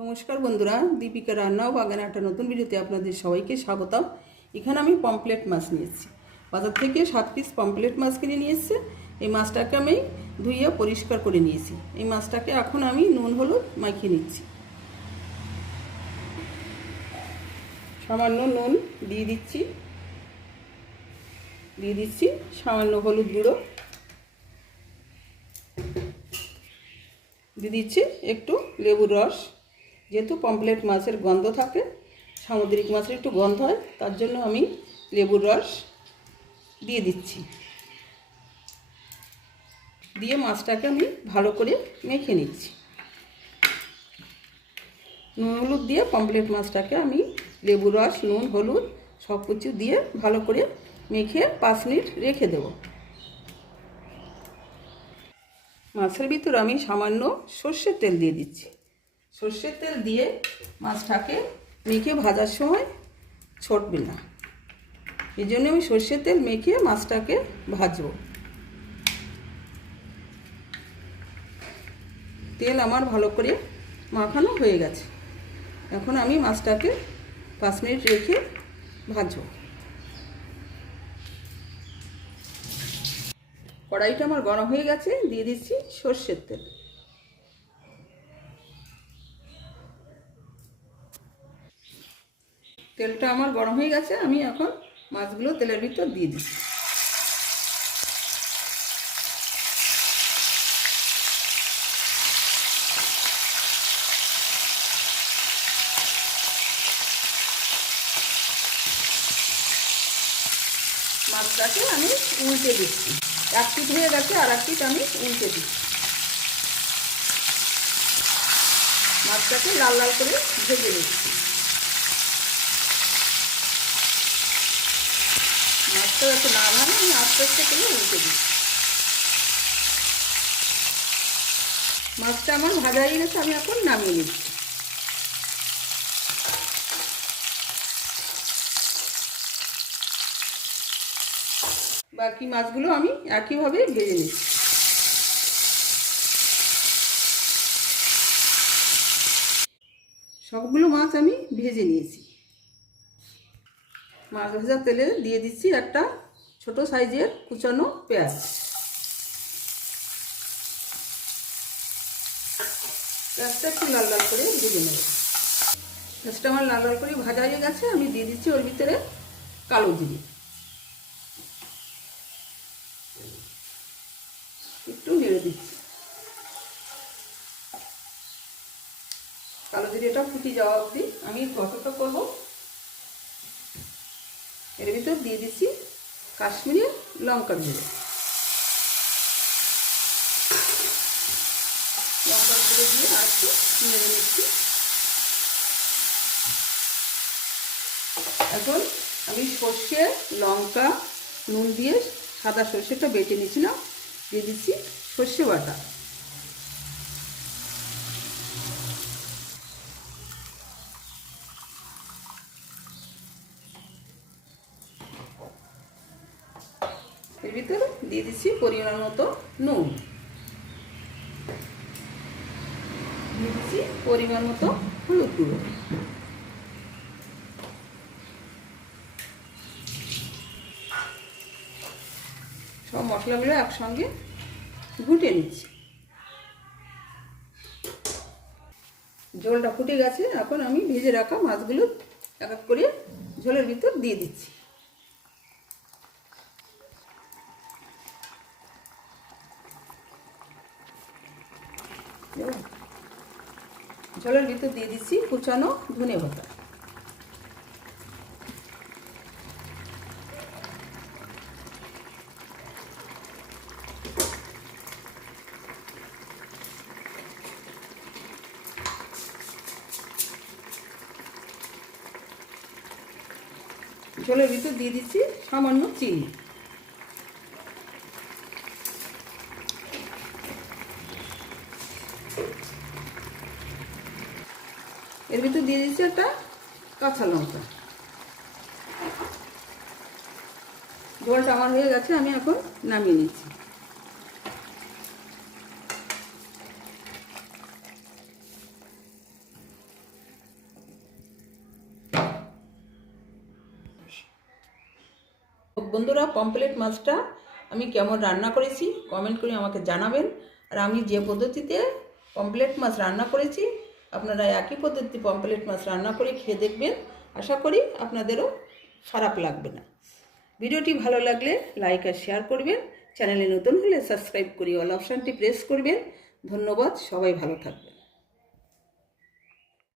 নমস্কার বন্ধুরা, দীপিকা রান্না ও বাগানে একটা নতুন ভিডিওতে আপনাদের সবাইকে স্বাগতম। এখানে আমি পমপ্লেট মাছ নিয়েছি। বাজার থেকে সাত পিস পমপ্লেট মাছ কিনে নিয়ে এসেছে। এই মাছটাকে আমি ধুইয়ে পরিষ্কার করে নিয়েছি। এই মাছটাকে এখন আমি নুন, হলুদ মাখিয়ে নিচ্ছি। সামান্য নুন দিয়ে দিচ্ছি। দিয়ে দিচ্ছি সামান্য হলুদ গুঁড়ো। দিয়ে দিচ্ছি একটু লেবুর রস। যেহেতু পমপ্লেট মাছের গন্ধ থাকে, সামুদ্রিক মাছের একটু গন্ধ হয়, তার জন্য আমি লেবুর রস দিয়ে দিচ্ছি। দিয়ে মাছটাকে আমি ভালো করে মেখে নিচ্ছি। নুন হলুদ দিয়ে পমপ্লেট মাছটাকে আমি লেবু রস, নুন হলুদ সব কিছু দিয়ে ভালো করে মেখে পাঁচ মিনিট রেখে দেবো। মাছের ভিতর আমি সামান্য সর্ষের তেল দিয়ে দিচ্ছি। সর্ষের তেল দিয়ে মাছটাকে মেখে ভাজার সময় ছটবে না। এই জন্য আমি সর্ষের তেল মেখে মাছটাকে ভাজবো। তেল আমার ভালো করে মাখানো হয়ে গেছে। এখন আমি মাছটাকে পাঁচ মিনিট রেখে ভাজবো। কড়াইটা আমার গরম হয়ে গেছে, দিয়ে দিচ্ছি সর্ষের তেল। তেলটা আমার গরম হয়ে গেছে, আমি এখন মাছগুলো তেলের ভিতর দিয়ে দিচ্ছি। মাছটাকে আমি উল্টে দিচ্ছি। এক পিট হয়ে গেছে, আর এক পিট আমি উল্টে দিচ্ছি। মাছটাকে লাল লাল করে ভেজে নিচ্ছি। মাছটা যাতে না ভাঙে আমি আস্তে আস্তে করে উল্টে দিই। মাছটা আমার ভাজা হয়ে গেছে, আমি এখন নামিয়ে নিচ্ছি। বাকি মাছগুলো আমি একইভাবে ভেজে নিচ্ছি। সবগুলো মাছ আমি ভেজে নিয়েছি। মাছ ভাজা তেলে দিয়ে দিচ্ছি একটা ছোট সাইজের কুচানো পেঁয়াজ। পেঁয়াজটা একটু লাল লাল করে ভেজে নেব। পেঁয়াজটা আমার লাল লাল করে ভাজা হয়ে গেছে, আমি দিয়ে দিচ্ছি ওর ভিতরে কালো জিরে। একটু নেড়ে দিচ্ছি। কালো জিরেটা ফুটে যাওয়া অবধি আমি অপেক্ষা করব। এর ভিতর দিয়ে দিচ্ছি কাশ্মীরি লঙ্কা গুঁড়ো। লঙ্কা গুঁড়ো দিয়ে আর একটু নেড়ে নিচ্ছি। এখন আমি সর্ষে, লঙ্কা, নুন দিয়ে সাদা সর্ষেটা বেটে নিয়েছিলাম। দিয়ে দিচ্ছি সর্ষে বাটা। এর ভিতরে দিয়ে দিচ্ছি পরিমাণ মতো নুন। দিয়ে দিচ্ছি পরিমাণ মতো হলুদ গুঁড়ো। সব মশলাগুলো একসঙ্গে ঘুটে নিচ্ছি। ঝোলটা ফুটে গেছে, এখন আমি ভেজে রাখা মাছগুলো এক এক করে ঝোলের ভিতর দিয়ে দিচ্ছি। ঝোলের ভিতর দিয়ে দিচ্ছি কুচানো ধনে পাতা। ঝোলের ভিতর দিয়ে দিচ্ছি সামান্য চিনি। এর ভিতরে দিয়ে দিচ্ছি একটা কাঁচা লঙ্কা। জলটা আমার হয়ে গেছে, আমি এখন নামিয়ে নিচ্ছি। বন্ধুরা কমপ্লিট মাছটা আমি কেমন রান্না করেছি কমেন্ট করে আমাকে জানাবেন। আর আমি যে পদ্ধতিতে কমপ্লিট মাছ রান্না করেছি আপনারা একই পদ্ধতি পম্পলেট মাছ রান্না করে খেয়ে দেখবেন। আশা করি আপনাদেরও খারাপ লাগবে না। ভিডিওটি ভালো লাগলে লাইক আর শেয়ার করবেন। চ্যানেলে নতুন হলে সাবস্ক্রাইব করি অল অপশানটি প্রেস করবেন। ধন্যবাদ, সবাই ভালো থাকবেন।